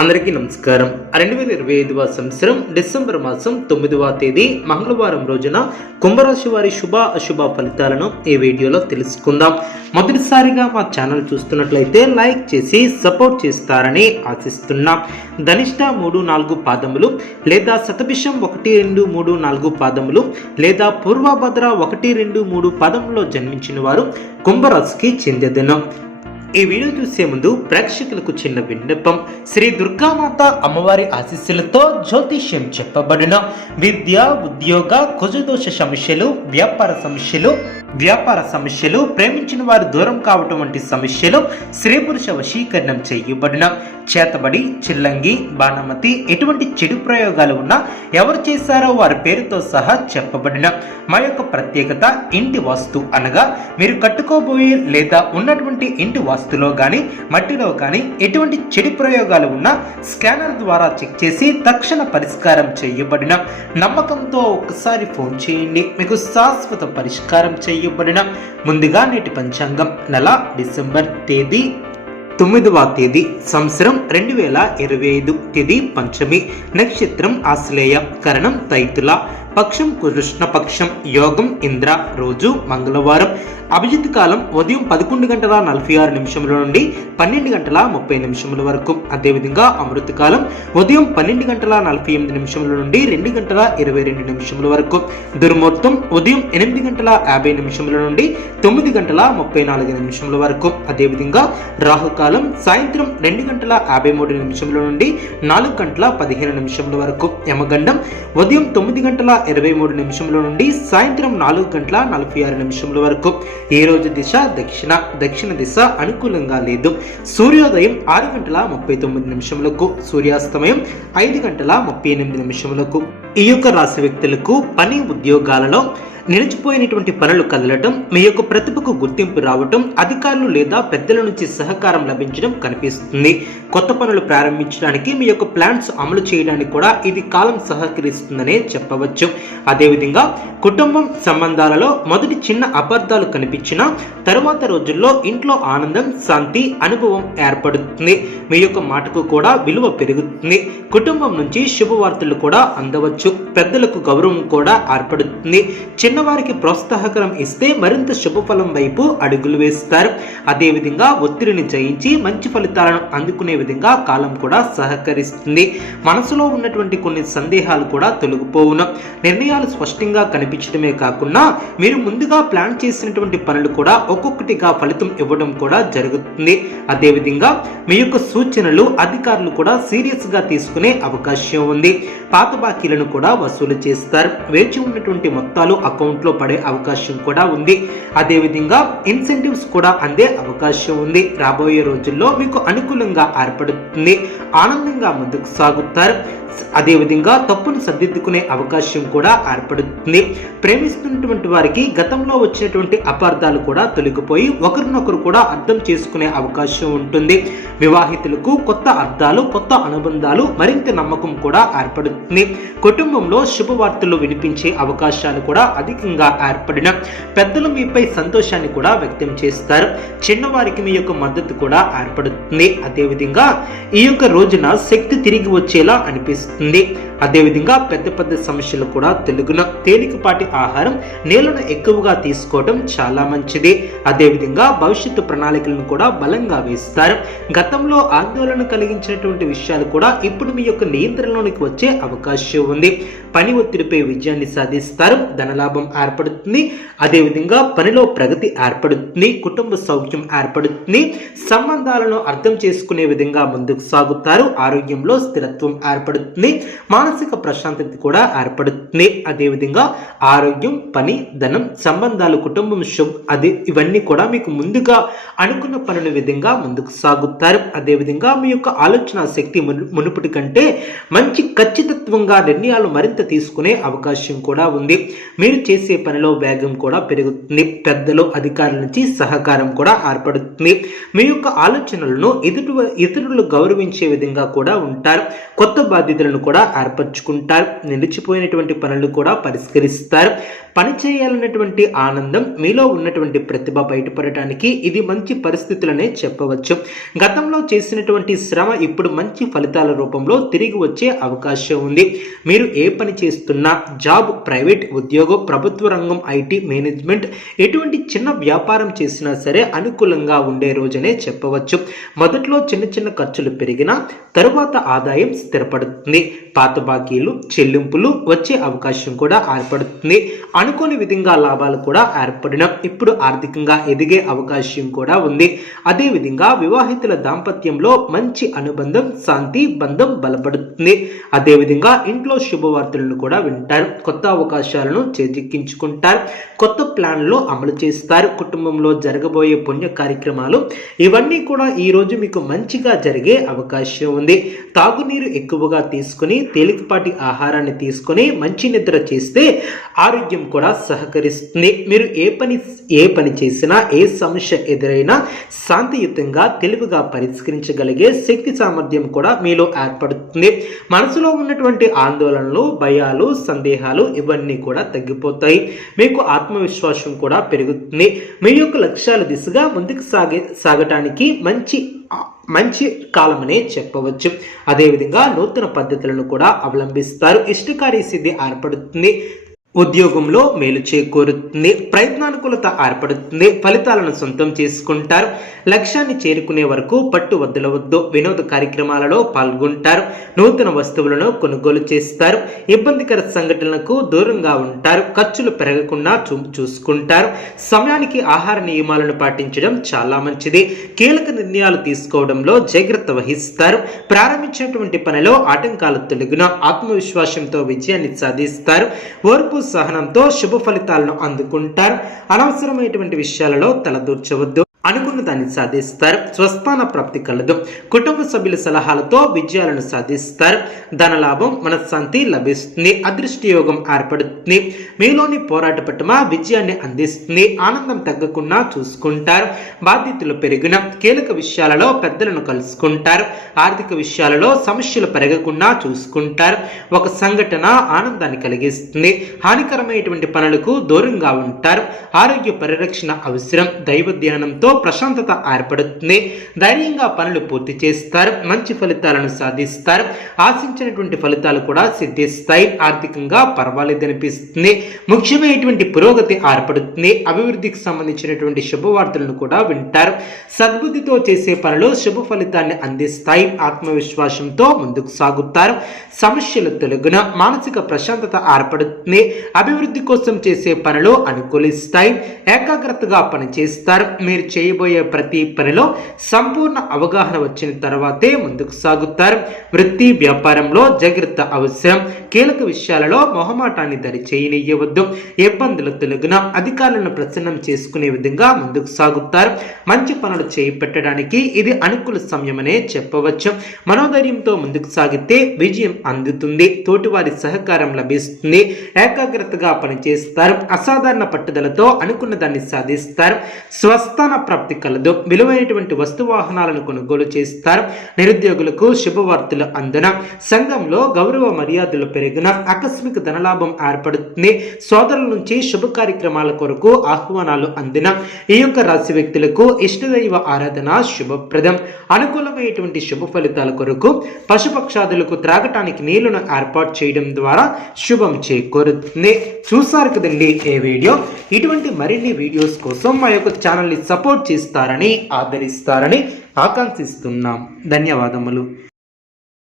అందరికీ నమస్కారం. రెండు వేల ఇరవై ఐదవ సంవత్సరం డిసెంబర్ మాసం తొమ్మిదవ తేదీ మంగళవారం రోజున కుంభరాశి వారి శుభ అశుభ ఫలితాలను ఈ వీడియోలో తెలుసుకుందాం. మొదటిసారిగా మా ఛానల్ చూస్తున్నట్లయితే లైక్ చేసి సపోర్ట్ చేస్తారని ఆశిస్తున్నాం. ధనిష్ట మూడు నాలుగు పాదములు లేదా శతభిషం ఒకటి రెండు మూడు నాలుగు పాదములు లేదా పూర్వభద్ర ఒకటి రెండు మూడు పాదములో జన్మించిన వారు కుంభరాశికి చెందెదను ఈ వీడియో చూసే ముందు ప్రేక్షకులకు చిన్న విన్నపం. శ్రీ దుర్గామాత అమ్మవారి ఆశీస్సులతో జ్యోతిష్యం చెప్పబడిన విద్య ఉద్యోగ కుజదోష సమస్యలు వ్యాపార సమస్యలు వ్యాపార సమస్యలు ప్రేమించిన వారు దూరం కావటం వంటి సమస్యలు స్త్రీ పురుష వశీకరణం చేయబడిన చేతబడి చిల్లంగి బాణమతి ఎటువంటి చెడు ప్రయోగాలు ఉన్నా ఎవరు చేశారో వారి పేరుతో సహా చెప్పబడిన మా యొక్క ప్రత్యేకత ఇంటి వాస్తు అనగా మీరు కట్టుకోబోయే లేదా ఉన్నటువంటి ఇంటి వాస్తులో కానీ మట్టిలో కానీ ఎటువంటి చెడు ప్రయోగాలు ఉన్నా స్కానర్ ద్వారా చెక్ చేసి తక్షణ పరిష్కారం చేయబడిన నమ్మకంతో ఒకసారి ఫోన్ చేయండి. మీకు శాశ్వత పరిష్కారం చేయబడిన ముందుగా నేటి పంచాంగం నెల డిసెంబర్ తేదీ తొమ్మిదవ తేదీ సంవత్సరం రెండు వేల ఇరవై ఐదు తేదీ పంచమి. నక్షత్రం ఆశ్లేయ కరణం తైతుల. పక్షం కృష్ణపక్షం యోగం ఇంద్ర. రోజు మంగళవారం. అభిజిత్ కాలం ఉదయం పదకొండు గంటల నలభై ఆరు నిమిషముల నుండి పన్నెండు గంటల ముప్పై నిమిషముల వరకు. అదేవిధంగా అమృత కాలం ఉదయం పన్నెండు గంటల నలభై ఎనిమిది నిమిషముల నుండి రెండు గంటల ఇరవై రెండు నిమిషముల వరకు. దుర్ముహూర్తం ఉదయం ఎనిమిది గంటల యాభై నిమిషముల నుండి తొమ్మిది గంటల ముప్పై నాలుగు నిమిషముల వరకు. అదేవిధంగా రాహుకాలం కాలం సాయంత్రం రెండు గంటల యాభై మూడు నిమిషముల నుండి నాలుగు గంటల పదిహేను నిమిషముల వరకు. యమగండం ఉదయం తొమ్మిది గంటల ఇరవై మూడు నిమిషముల నుండి సాయంత్రం నాలుగు గంటల నలభై ఆరు నిమిషముల వరకు. ఈ రోజు దిశ? దక్షిణ. దక్షిణ దిశ అనుకూలంగా లేదు. సూర్యోదయం ఆరు గంటల ముప్పై తొమ్మిది నిమిషములకు. సూర్యాస్తమయం ఐదు గంటల ముప్పై ఎనిమిది నిమిషములకు. ఈ యొక్క రాశి వ్యక్తులకు పని ఉద్యోగాలలో నిలిచిపోయినటువంటి పనులు కదలటం మీ యొక్క ప్రతిభకు గుర్తింపు రావటం అధికారులు లేదా పెద్దల నుంచి సహకారం లభించడం కనిపిస్తుంది. కొత్త పనులు ప్రారంభించడానికి మీ యొక్క ప్లాన్స్ అమలు చేయడానికి కూడా ఇది కాలం సహకరిస్తుందనే చెప్పవచ్చు. అదేవిధంగా కుటుంబం సంబంధాలలో మొదటి చిన్న అబద్ధాలు కనిపించిన తరువాత రోజుల్లో ఇంట్లో ఆనందం శాంతి అనుభవం ఏర్పడుతుంది. మీ యొక్క మాటకు కూడా విలువ పెరుగుతుంది. కుటుంబం నుంచి శుభవార్తలు కూడా అందవచ్చు. పెద్దలకు గౌరవం కూడా ఏర్పడుతుంది. చిన్న చిన్నవారికి ప్రోత్సాహకరం ఇస్తే మరింత శుభఫలం వైపు అడుగులు వేస్తారు. అదేవిధంగా ఒత్తిడిని జయించి మంచి ఫలితాలను అందుకునే విధంగా కాలం కూడా సహకరిస్తుంది. మనసులో ఉన్నటువంటి కొన్ని సందేహాలు కూడా తొలగిపోవును. నిర్ణయాలు స్పష్టంగా కనిపించడమే కాకుండా మీరు ముందుగా ప్లాన్ చేసినటువంటి పనులు కూడా ఒక్కొక్కటిగా ఫలితం ఇవ్వడం కూడా జరుగుతుంది. అదేవిధంగా మీ యొక్క సూచనలు అధికారులు కూడా సీరియస్గా తీసుకునే అవకాశం ఉంది. పాత బాకీలను కూడా వసూలు చేస్తారు. వేచి ఉన్నటువంటి మొత్తాలు అకౌంట్లో పడే అవకాశం కూడా ఉంది. అదేవిధంగా ఇన్సెంటివ్స్ కూడా అందే అవకాశం ఉంది. రాబోయే రోజుల్లో మీకు అనుకూలంగా ఏర్పడుతుంది. ఆనందంగా ముందుకు సాగుతారు. అదేవిధంగా తప్పును సర్దిద్దుకునే అవకాశం కూడా ఏర్పడుతుంది. ప్రేమిస్తున్నటువంటి వారికి గతంలో వచ్చినటువంటి అపార్థాలు కూడా తొలగిపోయి ఒకరినొకరు కూడా అర్థం చేసుకునే అవకాశం ఉంటుంది. వివాహితులకు కొత్త అర్థాలు కొత్త అనుబంధాలు మరింత నమ్మకం కూడా ఏర్పడుతుంది. కుటుంబంలో శుభవార్తలు వినిపించే అవకాశాలు కూడా అధికంగా ఏర్పడిన పెద్దలు మీపై సంతోషాన్ని కూడా వ్యక్తం చేస్తారు. చిన్నవారికి మీ యొక్క మద్దతు కూడా ఏర్పడుతుంది. అదేవిధంగా ఈ యొక్క రోజున శక్తి తిరిగి వచ్చేలా అనిపిస్తుంది. అదేవిధంగా పెద్ద పెద్ద సమస్యలు కూడా తెలుగున తేలికపాటి ఆహారం నీళ్ళను ఎక్కువగా తీసుకోవడం చాలా మంచిది. అదేవిధంగా భవిష్యత్తు ప్రణాళికలను కూడా బలంగా వేస్తారు. గతంలో ఆందోళన కలిగించినటువంటి విషయాలు కూడా ఇప్పుడు మీ యొక్క నియంత్రణలోనికి వచ్చే అవకాశం ఉంది. పని ఒత్తిడిపై విజయాన్ని సాధిస్తారు. ధనలాభం ఏర్పడుతుంది. అదేవిధంగా పనిలో ప్రగతి ఏర్పడుతుంది కుటుంబ సౌఖ్యం ఏర్పడుతుంది. సంబంధాలను అర్థం చేసుకునే విధంగా ముందుకు సాగుతారు. ఆరోగ్యంలో స్థిరత్వం ఏర్పడుతుంది. మానసిక ప్రశాంతత కూడా ఏర్పడుతుంది. అదేవిధంగా ఆరోగ్యం పని ధనం సంబంధాలు కుటుంబం శుభ అది ఇవన్నీ కూడా మీకు ముందుగా అనుకున్న పనుల విధంగా ముందుకు సాగుతారు. అదేవిధంగా మీ యొక్క ఆలోచన శక్తి మును- మునుపటి కంటే మంచి ఖచ్చితత్వంగా నిర్ణయాలు మరింత తీసుకునే అవకాశం కూడా ఉంది. మీరు చేసే పనిలో వేగం కూడా పెరుగుతుంది. పెద్దలు అధికారుల నుంచి సహకారం కూడా ఏర్పడుతుంది. మీ యొక్క ఆలోచనలను ఎదుటి ఇతరులు గౌరవించే విధంగా కూడా ఉంటారు. కొత్త బాధ్యతలను కూడా ఏర్పరచుకుంటారు. నిలిచిపోయినటువంటి పనులు కూడా పరిష్కరిస్తారు. పని చేయాలన్నటువంటి ఆనందం మీలో ఉన్నటువంటి ప్రతిభ బయటపడటానికి ఇది మంచి పరిస్థితులనే చెప్పవచ్చు. గతంలో చేసినటువంటి శ్రమ ఇప్పుడు మంచి ఫలితాల రూపంలో తిరిగి వచ్చే అవకాశం ఉంది. మీరు ఏ పని చేస్తున్నా జాబ్ ప్రైవేట్ ఉద్యోగం ప్రభుత్వ రంగం ఐటీ మేనేజ్మెంట్ ఎటువంటి చిన్న వ్యాపారం చేసినా సరే అనుకూలంగా ఉండే రోజునే చెప్పవచ్చు. మొదట్లో చిన్న చిన్న ఖర్చులు పెరిగినా తరువాత ఆదాయం స్థిరపడుతుంది. పాత బాకీలు చెల్లింపులు వచ్చే అవకాశం కూడా ఏర్పడుతుంది. అనుకోని విధంగా లాభాలు కూడా ఏర్పడిన ఇప్పుడు ఆర్థికంగా ఎదిగే అవకాశం కూడా ఉంది. అదేవిధంగా వివాహితుల దాంపత్యంలో మంచి అనుబంధం శాంతి బంధం బలపడుతుంది. అదేవిధంగా ఇంట్లో శుభవార్తలను కూడా వింటారు. కొత్త అవకాశాలను ఎక్కించుకుంటారు కొత్త ప్లాన్లు అమలు చేస్తారు. కుటుంబంలో జరగబోయే పుణ్య కార్యక్రమాలు ఇవన్నీ కూడా ఈరోజు మీకు మంచిగా జరిగే అవకాశం ఉంది. తాగునీరు ఎక్కువగా తీసుకుని తేలికపాటి ఆహారాన్ని తీసుకొని మంచి నిద్ర చేస్తే ఆరోగ్యం కూడా సహకరిస్తుంది. మీరు ఏ పని ఏ పని చేసినా ఏ సమస్య ఎదురైనా శాంతియుతంగా తెలివిగా పరిష్కరించగలిగే శక్తి సామర్థ్యం కూడా మీలో ఏర్పడుతుంది. మనసులో ఉన్నటువంటి ఆందోళనలు భయాలు సందేహాలు ఇవన్నీ కూడా తగ్గిపోతాయి మీకు ఆత్మవిశ్వాసం కూడా పెరుగుతుంది. మీ యొక్క లక్ష్యాల దిశగా ముందుకు సాగే సాగటానికి మంచి మంచి కాలమనే చెప్పవచ్చు. అదేవిధంగా నూతన పద్ధతులను కూడా అవలంబిస్తారు. ఇష్టకార్య సిద్ధి ఏర్పడుతుంది. ఉద్యోగంలో మేలు చేకూరుతుంది ప్రయత్నానుకూలత ఏర్పడుతుంది ఫలితాలను సొంతం చేసుకుంటారు లక్ష్యాన్ని చేరుకునే వరకు పట్టు వద్దలవద్దు వినోద కార్యక్రమాలలో పాల్గొంటారు నూతన వస్తువులను కొనుగోలు చేస్తారు ఇబ్బందికర సంఘటనలకు దూరంగా ఉంటారు ఖర్చులు పెరగకుండా చూ చూసుకుంటారు సమయానికి ఆహార నియమాలను పాటించడం చాలా మంచిది కీలక నిర్ణయాలు తీసుకోవడంలో జాగ్రత్త వహిస్తారు ప్రారంభించినటువంటి పనిలో ఆటంకాలు తొలగిన ఆత్మవిశ్వాసంతో విజయాన్ని సాధిస్తారు ఓర్పు సహనంతో శుభ ఫలితాలను అందుకుంటారు. అనవసరమైనటువంటి విషయాలలో తలదూర్చవద్దు. అనుకున్న దాన్ని సాధిస్తారు. స్వస్థాన ప్రాప్తి కలదు. కుటుంబ సభ్యుల సలహాలతో విజయాలను సాధిస్తారు. ధనలాభం మనశ్శాంతి లభిస్తుంది. అదృష్ట యోగం ఏర్పడుతుంది. మీలోని పోరాట పట్టుమ విజయాన్ని అందిస్తుంది. ఆనందం తగ్గకుండా చూసుకుంటారు. బాధ్యతలు పెరిగిన కీలక విషయాలలో పెద్దలను కలుసుకుంటారు. ఆర్థిక విషయాలలో సమస్యలు పెరగకుండా చూసుకుంటారు. ఒక సంఘటన ఆనందాన్ని కలిగిస్తుంది. హానికరమైనటువంటి పనులకు దూరంగా ఉంటారు. ఆరోగ్య పరిరక్షణ అవసరం. దైవ ధ్యానంతో ప్రశాంతత ఏర్పడుతుంది. ధైర్యంగా పనులు పూర్తి చేస్తారు. మంచి ఫలితాలను సాధిస్తారు. ఆశించినటువంటి ఫలితాలు కూడా సిద్ధిస్తాయి. ఆర్థికంగా పర్వాలేదు అనిపిస్తుంది. ముఖ్యమైనటువంటి పురోగతి ఏర్పడుతుంది. అభివృద్ధికి సంబంధించినటువంటి శుభవార్తలను కూడా వింటారు. సద్బుద్ధితో చేసే పనులు శుభ ఫలితాన్ని అందిస్తాయి. ఆత్మవిశ్వాసంతో ముందుకు సాగుతారు. సమస్యలు తొలగిన మానసిక ప్రశాంతత ఏర్పడుతుంది. అభివృద్ధి కోసం చేసే పనులు అనుకూలిస్తాయి. ఏకాగ్రతగా పనిచేస్తారు. మీరు చేయబోయే ప్రతి పనిలో సంపూర్ణ అవగాహన వచ్చిన తర్వాతే ముందుకు సాగుతారు. వృత్తి వ్యాపారంలో జాగ్రత్త అవసరం. కీలక విషయాలలో మొహమాటాన్ని దరి చేయనియ్యవద్దు ఇబ్బందులు తొలగిన అధికారులను ప్రసన్నం చేసుకునే విధంగా ముందుకు సాగుతారు. మంచి పనులు చేపట్టడానికి ఇది అనుకూల సమయమనే చెప్పవచ్చు. మనోధైర్యంతో ముందుకు సాగితే విజయం అందుతుంది. తోటివారి సహకారం లభిస్తుంది. ఏకాగ్రతగా పనిచేస్తారు. అసాధారణ పట్టుదలతో అనుకున్న దాన్ని సాధిస్తారు. స్వస్థాన ప్రాప్తి కలదు. విలువైనటువంటి వస్తు వాహనాలను కొనుగోలు చేస్తారు. నిరుద్యోగులకు శుభవార్తలు అందున సంఘంలో గౌరవ మర్యాదలు పెరిగిన ఆకస్మిక ధనలాభం ఏర్పడుతుంది. సోదరుల నుంచి శుభ కార్యక్రమాల కొరకు ఆహ్వానాలు అందిన ఈ యొక్క రాశి వ్యక్తులకు ఇష్టదైవ ఆరాధన శుభప్రదం. అనుకూలమైనటువంటి శుభ ఫలితాల కొరకు పశుపక్షాదులకు త్రాగటానికి నీళ్ళను ఏర్పాటు చేయడం ద్వారా శుభం చేకూరుతుంది. చూసారు కదండి ఏ వీడియో? ఇటువంటి మరిన్ని వీడియోస్ కోసం మా యొక్క ఛానల్ని సపోర్ట్ చేస్తారని ఆదరిస్తారని ఆకాంక్షిస్తున్నాం. ధన్యవాదములు.